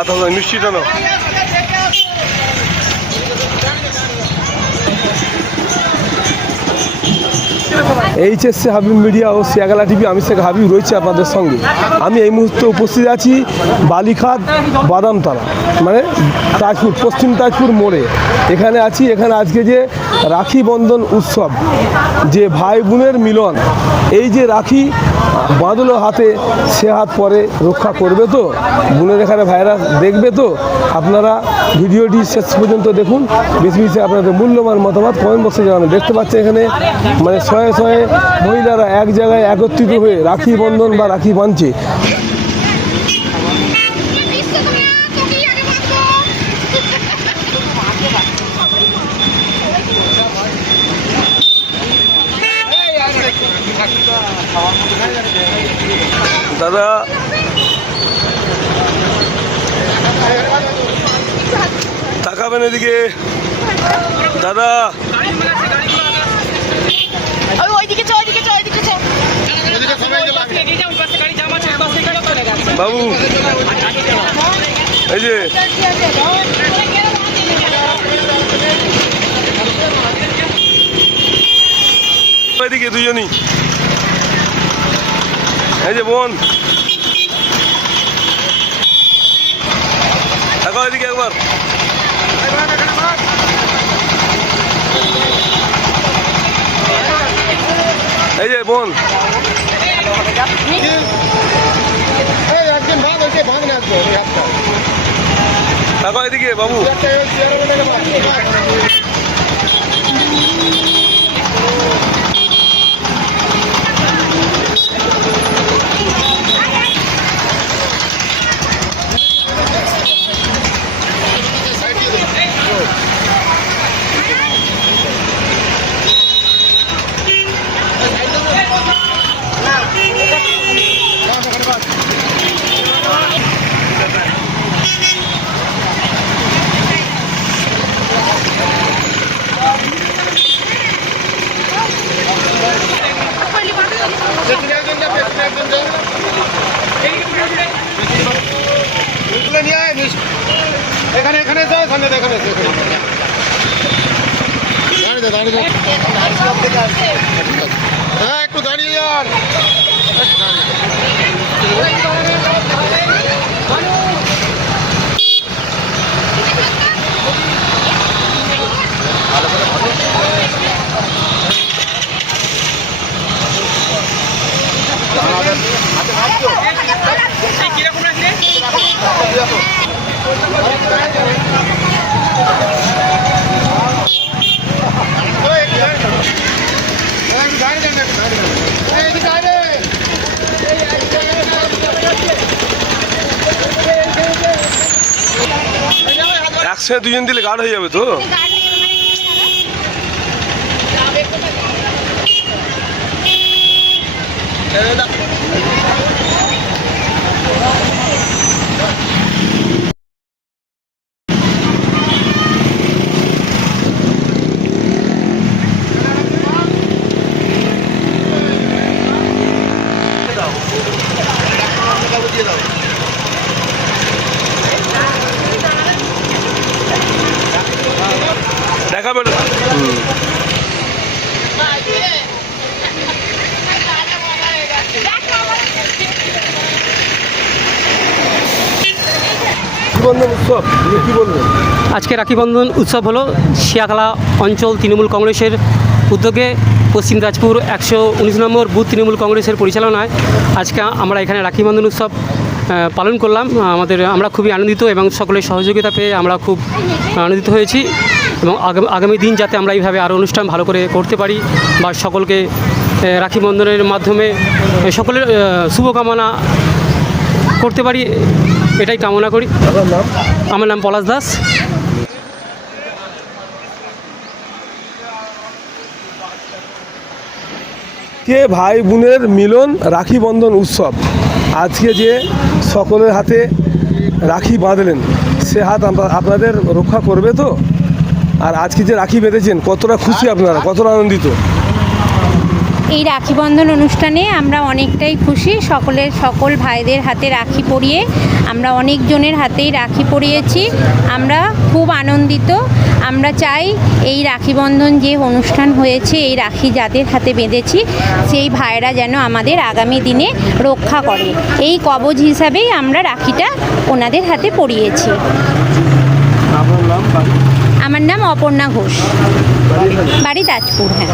বাতাস মিষ্টিটা নাও। HSC Habib media ও শিয়াগালা TV, আমি শেখ হাবিব রয়েছে আপনাদের সঙ্গে। আমি এই মুহূর্তে উপস্থিত আছি বালিখাদ বাদামতলা, মানে তাজপুর, পশ্চিম তাজপুর মোড়ে এখানে আছি। এখানে আজকে যে রাখি বন্ধন উৎসব, যে ভাই বোনের মিলন, এই যে রাখি বাঁধলো হাতে, সে হাত পরে রক্ষা করবে তো, বোনের এখানে ভাইরাস দেখবে তো। আপনারা ভিডিওটি শেষ পর্যন্ত দেখুন, বেশি বেশি আপনাদের মূল্যবান মতামত কমেন্ট বক্সে জানাবেন। দেখতে পাচ্ছেন এখানে মানে শয়ে শয়ে মহিলারা এক জায়গায় একত্রিত হয়ে রাখি বন্ধন বা রাখি বাঁধছে। দাদা তাকাবেন এদিকে, দাদা বাবু, এই যে এদিকে দুজনই, এই যে বোন তাকাও এদিকে একবার। এই যে বোন, তাকাও এদিকে বাবু। এখানে এখানে যাও, এখানে এখানে হ্যাঁ, একটু দাঁড়িয়ে যান। একসাথে দুজন দিলে গাঢ় হয়ে যাবে তো। দেখাবে উৎসব কি বলবেন? আজকে রাখি বন্ধন উৎসব হলো শিয়াখালা অঞ্চল তৃণমূল কংগ্রেসের উদ্যোগে পশ্চিম তাজপুর 119 নম্বর বুথ তৃণমূল কংগ্রেসের পরিচালনায় আজকে আমরা এখানে রাখি বন্ধন উৎসব পালন করলাম। আমরা খুবই আনন্দিত এবং সকলের সহযোগিতা পেয়ে আমরা খুব আনন্দিত হয়েছি এবং আগামী দিন যাতে আমরা এইভাবে আরও অনুষ্ঠান ভালো করে করতে পারি বা সকলকে রাখি বন্ধনের মাধ্যমে সকলের শুভকামনা করতে পারি, এটাই কামনা করি। আমার নাম পলাশ দাস। কে ভাই বোনের মিলন রাখি বন্ধন উৎসব, আজকে যে সকলের হাতে রাখি বাঁধলেন, সে হাত আপনাদের রক্ষা করবে তো। আর আজকে যে রাখি বেঁধেছেন, কতটা খুশি আপনারা, কতটা আনন্দিত? এই রাখি বন্ধন অনুষ্ঠানে আমরা অনেকটাই খুশি। সকল ভাইদের হাতে রাখি পরিয়ে আমরা অনেকজনের হাতেই রাখি পরিয়েছি। আমরা খুব আনন্দিত। আমরা চাই এই রাখি বন্ধন যে অনুষ্ঠান হয়েছে, এই রাখি যাদের হাতে বেঁধেছি সেই ভাইরা যেন আমাদের আগামী দিনে রক্ষা করে, এই কবচ হিসাবেই আমরা রাখিটা ওনাদের হাতে পরিয়েছি। আমার নাম অপর্ণা ঘোষ, বাড়ি তাজপুর। হ্যাঁ।